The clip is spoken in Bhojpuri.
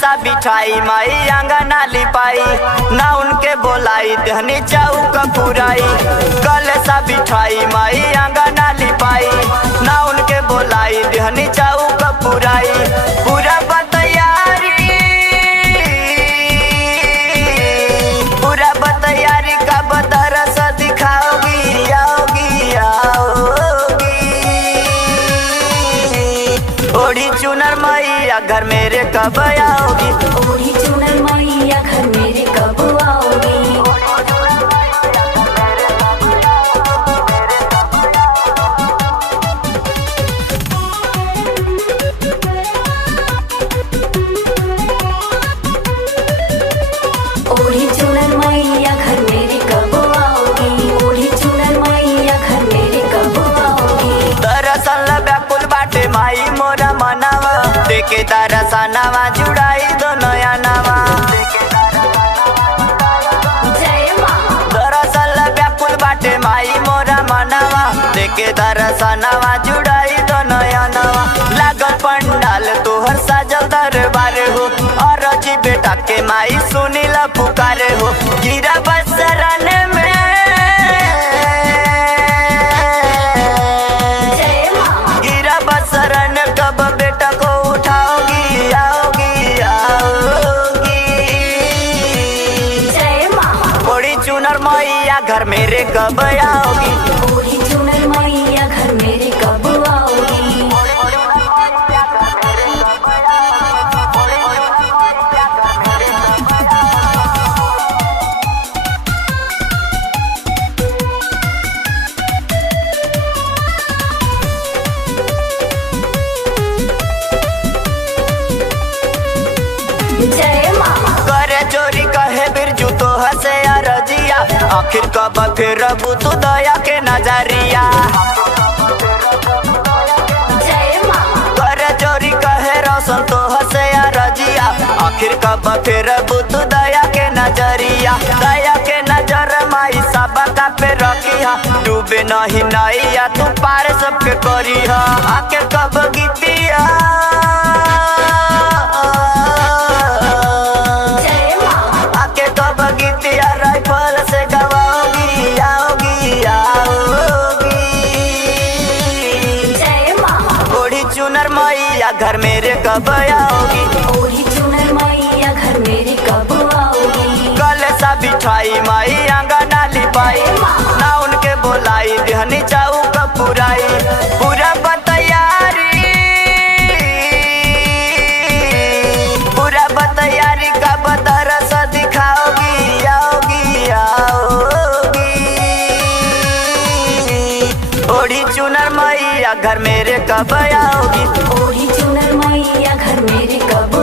सा बिठाई माई अंगना लिपाई, ना उनके बोलाई दहनी चौक पुराई। कल सा बिठाई माई अंगना लिपाई, ना उनके बोलाई दहनी चौक पुराई। पूरा बतैयारी, पूरा बतैयारी का बदरस दिखाओगी, आओगी आओगी। ओढ़ी चुनर मैया घर मेरे कब आओगी, ओढ़ी चुनर मैया घर मेरे कब आओगी। ओढ़ी चुनर मैया घर मेरे कब आओगी, ओढ़ी चुनर मैया घर मेरे कब आओगी। दरअसल व्याकुल बाटे माई मोरा मनावा, देखे दरसनावा जुड़ाई दो नया नवा। जय माँ। दरअसल व्याकुल बाटे माई मोरा मनावा, देखे दरसनावा जुड़ाई दो नया नवा। लागल पंडाल तोहर साजल दरबार हो, और जी बेटा के माई सुनीला पुकारे हो। गिरा बसरन में, जय माँ। गिरा बसरन कब बेटा को उठाओगी, आओगी आओगी। जय माँ। ओढ़ी चुनर मैया घर मेरे कब आओगी, ओढ़ी चुनर मैया घर मेरे कब आओगी। जय माँ। करे चोरी कहे बिरजू तो हंसे रजिया, आखिर कब फिर रबू तू दया के नजरिया। जय माँ। करे चोरी कहे रोशन तो हंसे रजिया, आखिर कब फिर रबू तू दया के नजरिया। दया के नजर माई सबका पे रखिया, डूबे नहीं नैया तू पार सबके करिहा। आके कब गीतिया, जय माँ। आके कब गीतिया राइफल से गवाओगी, आओगी आओगी। जय माँ। ओढ़ी चुनर मैया घर मेरे कब आओगी, ओढ़ी चुनर मैया घर मेरे कब आओगी। कल सा बिठाई माई अंगना लिपाई, ना उनके बोलाई दहनी चौक पुराई। पूरा बतैयारी, पूरा बतैयारी का बदरस दिखाओगी, आओगी आओगी। ओढ़ी चुनर मैया घर मेरे कब आओगी, ओढ़ी चुनर मैया घर मेरे कब